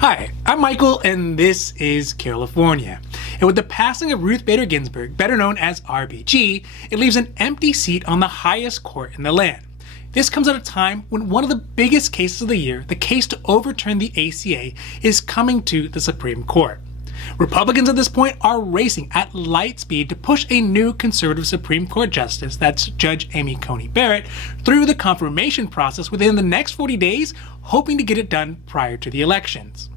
Hi, I'm Michael, and this is Carelifornia. And with the passing of Ruth Bader Ginsburg, better known as RBG, it leaves an empty seat on the highest court in the land. This comes at a time when one of the biggest cases of the year, the case to overturn the ACA, is coming to the Supreme Court. Republicans at this point are racing at light speed to push a new conservative Supreme Court justice, that's Judge Amy Coney Barrett, through the confirmation process within the next 40 days, hoping to get it done prior to the elections.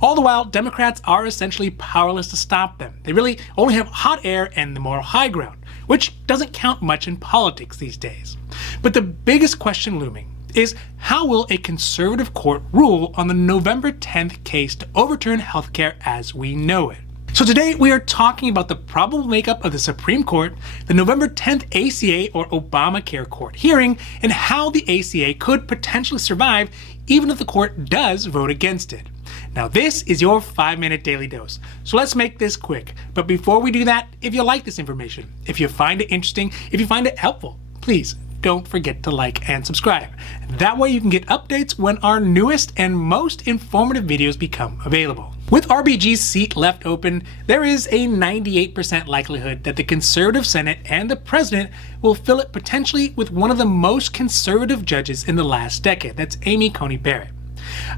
All the while, Democrats are essentially powerless to stop them. They really only have hot air and the moral high ground, which doesn't count much in politics these days. But the biggest question looming is, how will a conservative court rule on the November 10th case to overturn healthcare as we know it? So today we are talking about the probable makeup of the Supreme Court, the November 10th ACA or Obamacare court hearing, and how the ACA could potentially survive even if the court does vote against it. Now this is your 5-minute daily dose, so let's make this quick. But before we do that, if you like this information, if you find it interesting, if you find it helpful, please don't forget to like and subscribe. That way you can get updates when our newest and most informative videos become available. With RBG's seat left open, there is a 98% likelihood that the conservative Senate and the president will fill it potentially with one of the most conservative judges in the last decade. That's Amy Coney Barrett.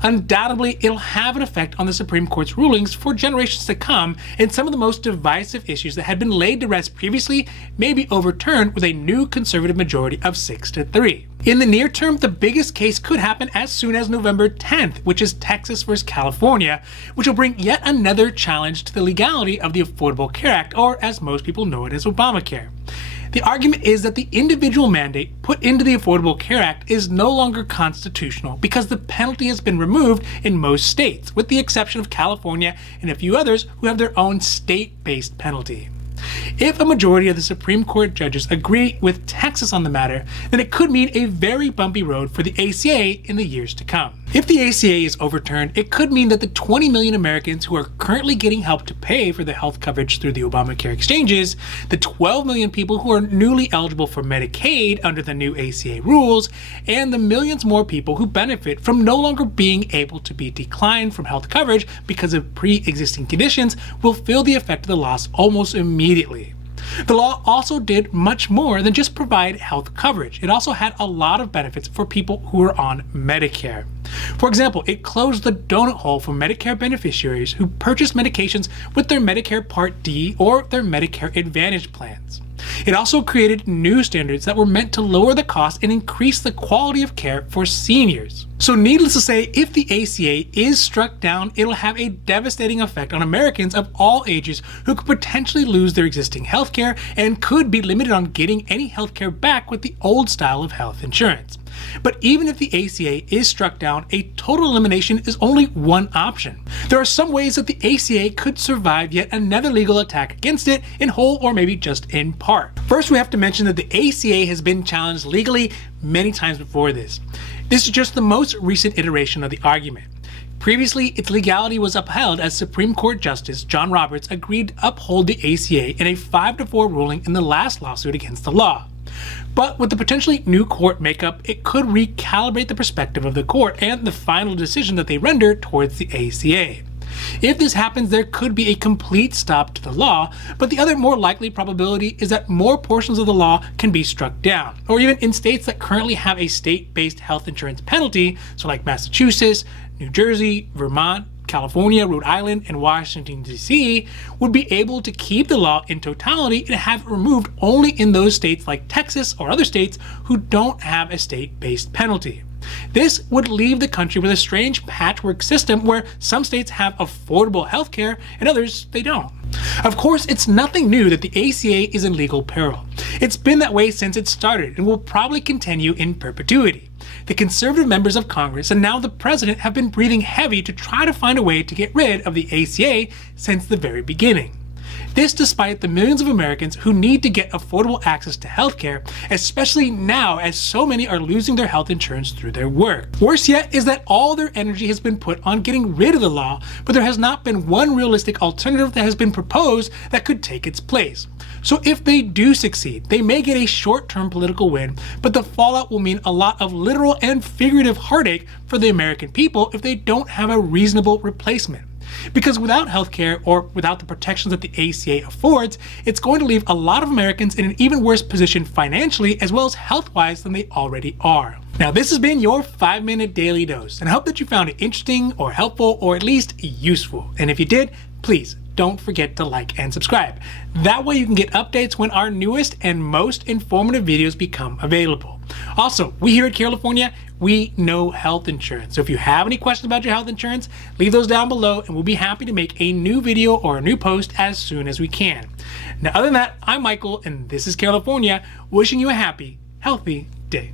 Undoubtedly, it'll have an effect on the Supreme Court's rulings for generations to come, and some of the most divisive issues that had been laid to rest previously may be overturned with a new conservative majority of 6-3. In the near term, the biggest case could happen as soon as November 10th, which is Texas versus California, which will bring yet another challenge to the legality of the Affordable Care Act, or as most people know it as Obamacare. The argument is that the individual mandate put into the Affordable Care Act is no longer constitutional because the penalty has been removed in most states, with the exception of California and a few others who have their own state-based penalty. If a majority of the Supreme Court judges agree with Texas on the matter, then it could mean a very bumpy road for the ACA in the years to come. If the ACA is overturned, it could mean that the 20 million Americans who are currently getting help to pay for the health coverage through the Obamacare exchanges, the 12 million people who are newly eligible for Medicaid under the new ACA rules, and the millions more people who benefit from no longer being able to be declined from health coverage because of pre-existing conditions will feel the effect of the loss almost immediately. The law also did much more than just provide health coverage. It also had a lot of benefits for people who are on Medicare. For example, it closed the donut hole for Medicare beneficiaries who purchased medications with their Medicare Part D or their Medicare Advantage plans. It also created new standards that were meant to lower the cost and increase the quality of care for seniors. So needless to say, if the ACA is struck down, it'll have a devastating effect on Americans of all ages who could potentially lose their existing health care and could be limited on getting any health care back with the old style of health insurance. But even if the ACA is struck down, a total elimination is only one option. There are some ways that the ACA could survive yet another legal attack against it, in whole or maybe just in part. First, we have to mention that the ACA has been challenged legally many times before this. This is just the most recent iteration of the argument. Previously, its legality was upheld as Supreme Court Justice John Roberts agreed to uphold the ACA in a 5-4 ruling in the last lawsuit against the law. But with the potentially new court makeup, it could recalibrate the perspective of the court and the final decision that they render towards the ACA. If this happens, there could be a complete stop to the law, but the other more likely probability is that more portions of the law can be struck down, or even in states that currently have a state-based health insurance penalty, so like Massachusetts, New Jersey, Vermont, California, Rhode Island, and Washington, D.C., would be able to keep the law in totality and have it removed only in those states like Texas or other states who don't have a state-based penalty. This would leave the country with a strange patchwork system where some states have affordable health care and others they don't. Of course, it's nothing new that the ACA is in legal peril. It's been that way since it started and will probably continue in perpetuity. The conservative members of Congress and now the president have been breathing heavy to try to find a way to get rid of the ACA since the very beginning. This despite the millions of Americans who need to get affordable access to healthcare, especially now as so many are losing their health insurance through their work. Worse yet is that all their energy has been put on getting rid of the law, but there has not been one realistic alternative that has been proposed that could take its place. So if they do succeed, they may get a short-term political win, but the fallout will mean a lot of literal and figurative heartache for the American people if they don't have a reasonable replacement. Because without healthcare, or without the protections that the ACA affords, it's going to leave a lot of Americans in an even worse position financially as well as health-wise than they already are. Now, this has been your 5-minute daily dose, and I hope that you found it interesting or helpful or at least useful. And if you did, please don't forget to like and subscribe. That way you can get updates when our newest and most informative videos become available. Also, we here at Carelifornia, we know health insurance. So if you have any questions about your health insurance, leave those down below and we'll be happy to make a new video or a new post as soon as we can. Now, other than that, I'm Michael and this is Carelifornia, wishing you a happy, healthy day.